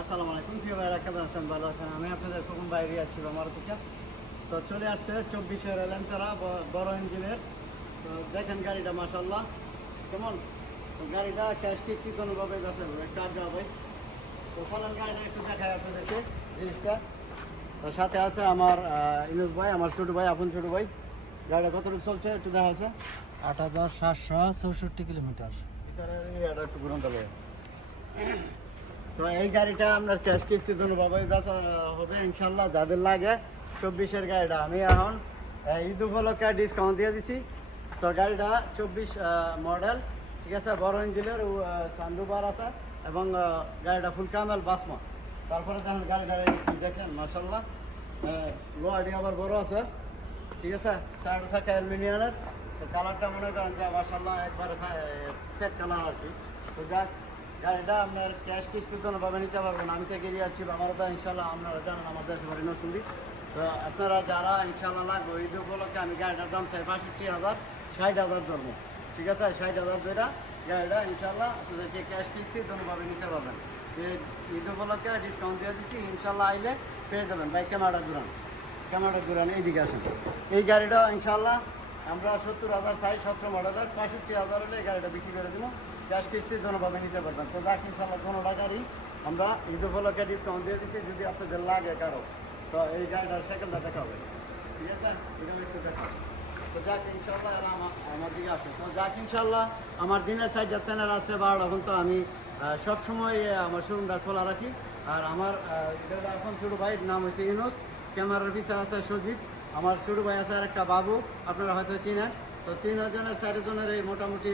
আসসালামু আলাইকুম, প্রিয় ভাইরা, কেমন আছেন? ভালো আছেন? আমি আপনাদের কখন বাইরে আছি আমার থেকে। তো চলে আসছে 24-এর এলেন্তারা বড় ইঞ্জিনের। তো দেখেন গাড়িটা মাশাআল্লাহ কেমন। তো গাড়িটা ক্যাশ কিস্তি কোনোভাবে বেঁচে একটা আগ্রহ ভাই। তো চলেন গাড়িটা একটু দেখায় আপনাদেরকে জিনিসটা। তো সাথে আছে আমার ইনুস ভাই, আমার ছোটো ভাই, আপন ছোটো ভাই। গাড়িটা কতটুকু চলছে একটু দেখা আছে? 8,764 কিলোমিটার। এটা একটু ঘুরন তবে। তো এই গাড়িটা আপনার ক্যাশ কিস্তি কোনোভাবেই বেচা হবে ইনশাল্লাহ। যাদের লাগে 24-এর গাড়িটা আমি এখন ঈদ উপলক্ষে ডিসকাউন্ট দিয়ে দিছি। তো গাড়িটা 24 মডেল, ঠিক আছে, বড় ইঞ্জিনের সানরুফ আছে এবং গাড়িটা ফুল কামেল বাসমা। তারপরে দেখেন গাড়িটার এই কি দেখেন মাশাল্লাহ, লোহাটি আবার বড় আছে, ঠিক আছে, চারটা চাকা অ্যালুমিনিয়ামের। তো কালারটা মনে করেন যে মাশাল্লাহ একবারে ফেক কালার আর কি। তো যাক, গাড়িটা আপনার ক্যাশ কিস্তির জন্য ভাবে নিতে পারবেন। আমি থেকে আছি আমারও তো ইনশাল্লাহ, আপনারা জানেন আমার দেশে বাড়ি নরসিংদী। তো আপনারা যারা ইনশাল্লাহ লাগবে ঈদ উপলক্ষে আমি গাড়িটার দাম চাই 65,000, 60,000 ধরবো, ঠিক আছে, 60,000 ধরে গাড়িটা ইনশাল্লাহ আপনাদেরকে ক্যাশ কিস্তির জন্য ভাবে নিতে পারবেন। ঈদ উপলক্ষে ডিসকাউন্ট দিয়ে দিচ্ছি, ইনশাল্লাহ আইলে পেয়ে যাবেন। ভাই ক্যামেরাটা ঘুরান এইদিকে আসেন। এই গাড়িটা ইনশাল্লাহ আমরা 70,000 চাই, 17 মডেলের, 65,000 হলে এই গাড়িটা বিক্রি করে দেবো। ক্যাশ কিস্তির জন্যভাবে নিতে পারবেন। তো যাক ইনশাল্লাহ কোনো টাকারই আমরা ঈদ উপলক্ষে ডিসকাউন্ট দিয়ে দিচ্ছি। যদি আপনাদের লাগে কারো, তো এই গাড়িটার সাইকেলটা দেখাবে, ঠিক আছে, এটাও একটু দেখাবে। তো যাক ইনশাল্লাহ এরা আমার দিকে আসে। তো যাক ইনশাল্লাহ আমার দিনের 4টা থেকে রাত্রে 12টা পর্যন্ত আমি সবসময় আমার শোরুমটা খোলা রাখি। আর আমার এখন ছোটো ভাইয়ের নাম হচ্ছে ইউনুস, ক্যামেরার পিছিয়ে আছে সজীব, আমার ছোটো ভাই আছে আর একটা বাবু, আপনারা হয়তো চিনেন। তো 3জনের 4জনের এই মোটামুটি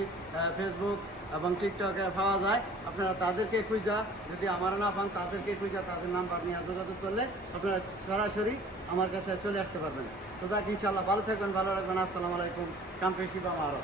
ফেসবুক এবং টিকটকে পাওয়া যায়। আপনারা তাদেরকে খুঁজা, যদি আমার না পান তাদেরকে খুঁজা তাদের নাম্বার নিয়ে যোগাযোগ করলে আপনারা সরাসরি আমার কাছে চলে আসতে পারবেন। তো যাক ইনশাল্লাহ ভালো থাকবেন, ভালো রাখবেন। আসসালামু আলাইকুম, কাম্পেশি বা মারো।